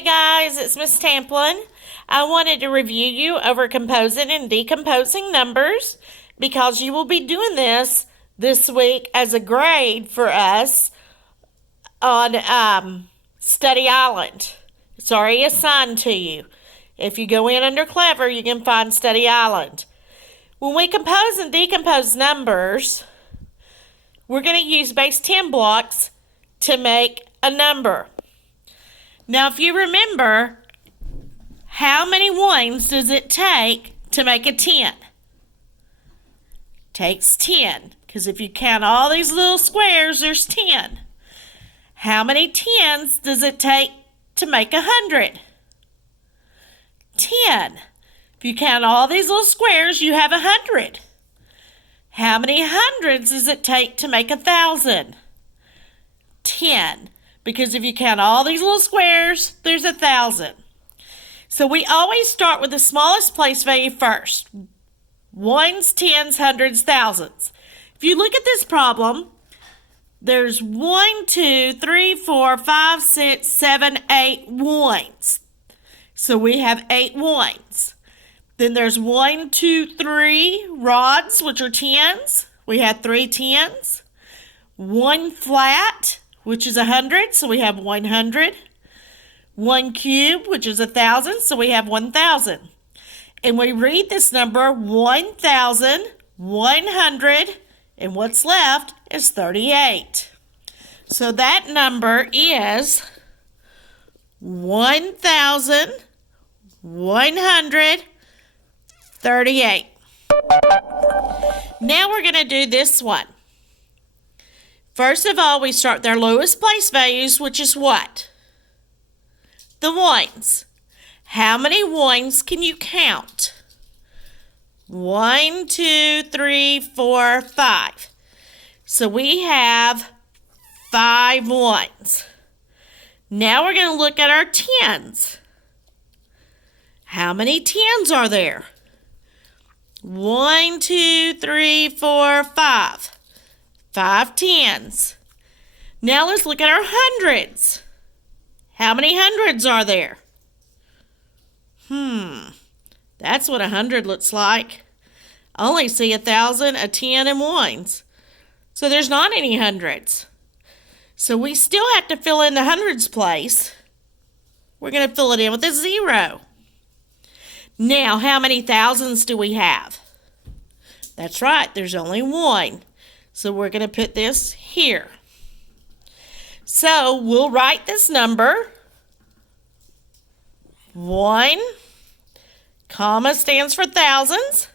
Hey guys, it's Miss Tamplin. I wanted to review you over composing and decomposing numbers because you will be doing this week as a grade for us on Study Island. It's already assigned to you. If you go in under Clever, you can find Study Island. When we compose and decompose numbers, we're going to use base 10 blocks to make a number. Now, if you remember, how many ones does it take to make a 10? Takes 10, because if you count all these little squares, there's 10. How many tens does it take to make 100? 10. If you count all these little squares, you have 100. How many hundreds does it take to make 1,000? 10. Because if you count all these little squares, there's 1,000. So we always start with the smallest place value first. Ones, tens, hundreds, thousands. If you look at this problem, there's 1, 2, 3, 4, 5, 6, 7, 8 ones. So we have 8 ones. Then there's 1, 2, 3 rods, which are tens. We have 3 tens. 1 flat, which is 100, so we have 100. 1 cube, which is 1,000, so we have 1,000. And we read this number 1,100, and what's left is 38. So that number is 1,138. Now we're going to do this one. First of all, we start their lowest place values, which is what? The ones. How many ones can you count? 1, 2, 3, 4, 5. So we have 5 ones. Now we're going to look at our tens. How many tens are there? 1, 2, 3, 4, 5. 5 tens. Now let's look at our hundreds. How many hundreds are there? That's what 100 looks like. I only see 1,000, a 10, and ones. So there's not any hundreds. So we still have to fill in the hundreds place. We're going to fill it in with a 0. Now, how many thousands do we have? That's right, there's only 1. So we're going to put this here. So we'll write this number. 1, comma stands for thousands.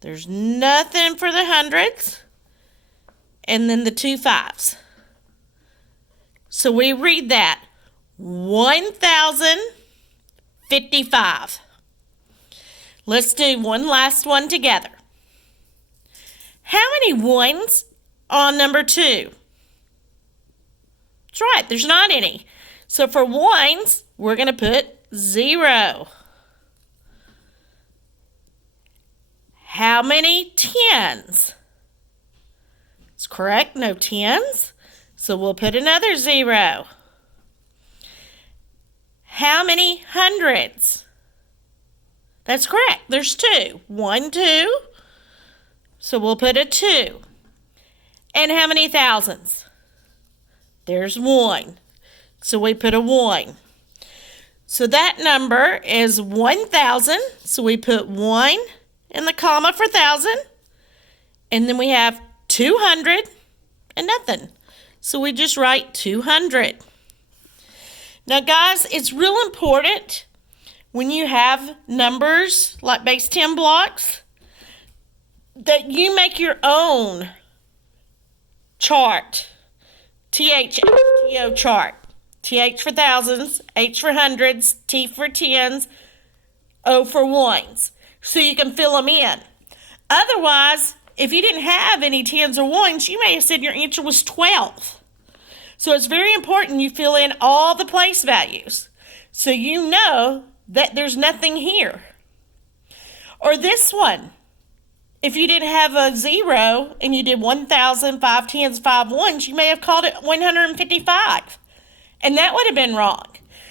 There's nothing for the hundreds. And then the 2 5s. So we read that 1,055. Let's do one last one together. How many ones on number 2? That's right, there's not any. So for ones, we're going to put 0. How many tens? That's correct, no tens. So we'll put another 0. How many hundreds? That's correct, there's 2. 1, 2. So we'll put a 2. And how many thousands? There's 1. So we put a 1. So that number is 1,000. So we put 1 in the comma for 1,000. And then we have 200 and nothing. So we just write 200. Now guys, it's real important when you have numbers like base 10 blocks that you make your own chart. THO chart. TH for thousands, H for hundreds, T for tens, O for ones. So you can fill them in. Otherwise, if you didn't have any tens or ones, you may have said your answer was 12. So it's very important you fill in all the place values so you know that there's nothing here. Or this one. If you didn't have a 0 and you did 1,000, 5 tens, 5 ones, you may have called it 155. And that would have been wrong.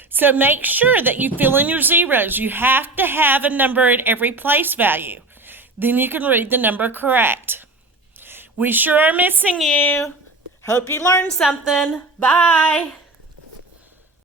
So make sure that you fill in your zeros. You have to have a number at every place value. Then you can read the number correct. We sure are missing you. Hope you learned something. Bye.